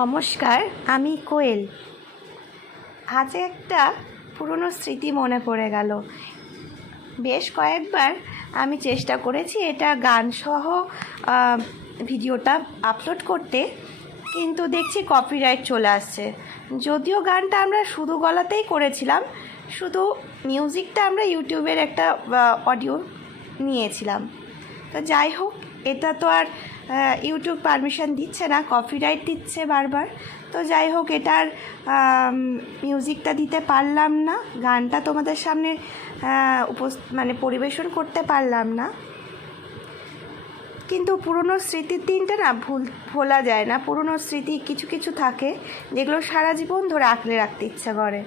নমস্কার, আমি কোয়েল। আজ একটা পুরনো স্মৃতি মনে পড়ে গেল। বেশ কয়েকবার আমি চেষ্টা করেছি এটা গানসহ ভিডিওটা আপলোড করতে, কিন্তু দেখছি কপিরাইট চলে আসছে। যদিও গানটা আমরা শুধু গলাতেই করেছিলাম, শুধু মিউজিকটা আমরা ইউটিউবের একটা অডিও নিয়েছিলাম। তো যাই হোক, এটা তো আর ইউটিউব পারমিশন দিচ্ছে না কপিরাইট দিচ্ছে বারবার। তো যাই হোক, এটার মিউজিকটা দিতে পারলাম না, গানটা তোমাদের সামনে উপস মানে পরিবেশন করতে পারলাম না। কিন্তু পুরনো স্মৃতির দিনটা না ভুল, ভোলা যায় না। পুরনো স্মৃতি কিছু কিছু থাকে, যেগুলো সারা জীবন ধরে আঁকড়ে রাখতে ইচ্ছা করে।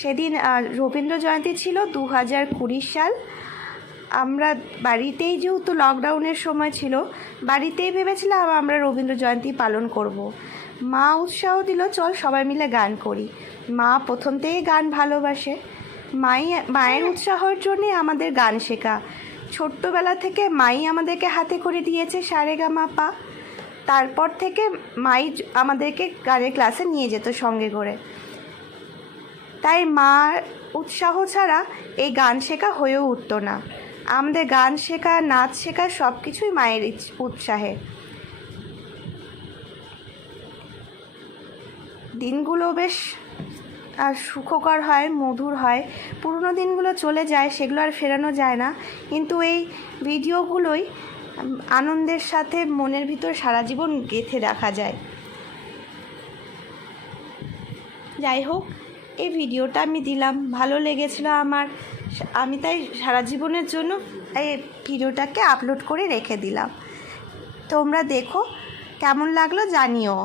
সেদিন রবীন্দ্র জয়ন্তী ছিল দু হাজার কুড়ি সাল। আমরা বাড়িতেই যেহেতু লকডাউনের সময় ছিল, বাড়িতেই ভেবেছিলাম আমরা রবীন্দ্র জয়ন্তী পালন করব। মা উৎসাহ দিল, চল সবাই মিলে গান করি। মা প্রথম থেকেই গান ভালোবাসে। মাই, মায়ের উৎসাহের জন্যে আমাদের গান শেখা। ছোট্টবেলা থেকে মাই আমাদেরকে হাতে করে দিয়েছে সারেগামা পা। তারপর থেকে মাই আমাদেরকে গানের ক্লাসে নিয়ে যেত সঙ্গে করে। তাই মার উৎসাহ ছাড়া এই গান শেখা হয়েও উঠতো না। আমাদের গান শেখা, নাচ শেখা সব কিছুই মায়ের উৎসাহে। দিনগুলো বেশ আর সুখকর হয়, মধুর হয়। পুরনো দিনগুলো চলে যায়, সেগুলো আর ফেরানো যায় না। কিন্তু এই ভিডিওগুলোই আনন্দের সাথে মনের ভিতর সারা জীবন গেঁথে রাখা যায়। যাই হোক এই ভিডিওটা আমি দিলাম। ভালো লেগেছিল আমার। আমি তাই সারা জীবনের জন্য এই ভিডিওটাকে আপলোড করে রেখে দিলাম। তোমরা দেখো, কেমন লাগল জানিও।